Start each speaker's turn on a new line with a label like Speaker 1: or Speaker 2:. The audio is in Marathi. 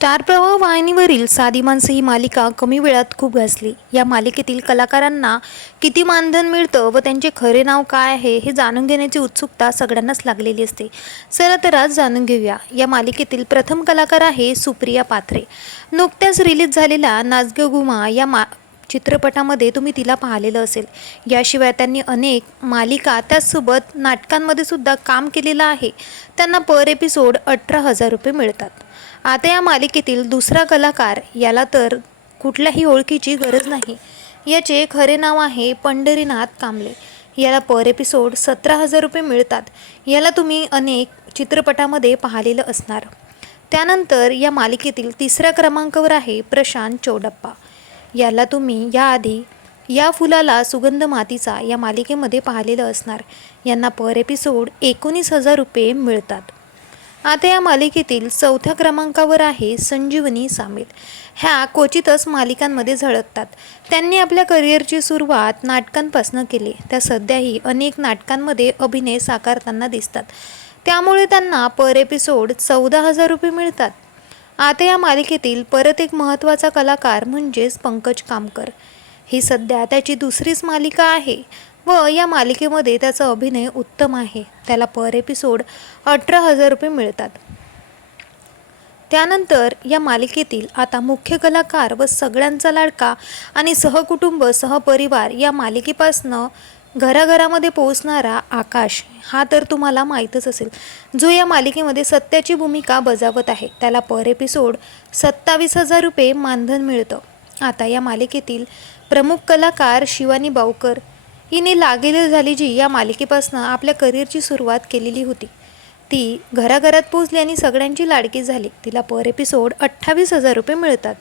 Speaker 1: स्टार प्रवाह वाहिनीवरील साधी माणसं ही मालिका कमी वेळात खूप गाजली या मालिकेतील कलाकारांना किती मानधन मिळतं व त्यांचे खरे नाव काय आहे हे जाणून घेण्याची उत्सुकता सगळ्यांनाच लागलेली असते. चला तर आज जाणून घेऊया. या मालिकेतील प्रथम कलाकार आहे सुप्रिया पात्रे नुकत्याच रिलीज झालेला नाचग गुमा या मा चित्रपटामध्ये तुम्ही तिला पाहिलेलं असेल. याशिवाय त्यांनी अनेक मालिका त्याचसोबत नाटकांमध्ये सुद्धा काम केलेलं आहे. त्यांना पर एपिसोड अठरा हजार रुपये मिळतात. आता या मालिकेतील दुसरा कलाकार याला तर कुठल्याही ओळखीची गरज नाही. याचे खरे नाव आहे पंढरीनाथ कांबळे. याला पर एपिसोड सतरा हजार रुपये मिळतात. याला तुम्ही अनेक चित्रपटामध्ये पाहिलेलं असणार. त्यानंतर या मालिकेतील तिसऱ्या क्रमांकावर आहे प्रशांत चौडप्पा. याला तुम्ही याआधी या फुलाला सुगंध मातीचा या मालिकेमध्ये पाहिलेलं असणार. यांना पर एपिसोड एकोणीस हजार रुपये मिळतात. आता या मालिकेतील चौथ्या क्रमांकावर आहे संजीवनी सामील. ह्या क्वचितच मालिकांमध्ये झळकतात. त्यांनी आपल्या करिअरची सुरुवात नाटकांपासून केली. त्या सध्याही अनेक नाटकांमध्ये अभिनय साकारताना दिसतात. त्यामुळे त्यांना पर एपिसोड चौदा हजार रुपये मिळतात. आता या मालिकेतील परत एक महत्त्वाचा कलाकार म्हणजेच पंकज कामकर. ही सध्या त्याची दुसरीच मालिका आहे. व या मालिकेमध्ये त्याचा अभिनय उत्तम आहे. त्याला पर एपिसोड अठरा हजार रुपये मिळतात. त्यानंतर या मालिकेतील आता मुख्य कलाकार व सगळ्यांचा लाडका आणि सहकुटुंब सहपरिवार या मालिकेपासनं घराघरामध्ये पोहोचणारा आकाश हा तर तुम्हाला माहीतच असेल. जो या मालिकेमध्ये सत्याची भूमिका बजावत आहे. त्याला पर एपिसोड सत्तावीस हजार रुपये मानधन मिळतं. आता या मालिकेतील प्रमुख कलाकार शिवानी बावकर हिने लागेल झाली जी या मालिकेपासनं आपल्या करिअरची सुरुवात केलेली होती. ती घराघरात पोचली आणि सगळ्यांची लाडकी झाली. तिला पर एपिसोड अठ्ठावीस हजार रुपये मिळतात.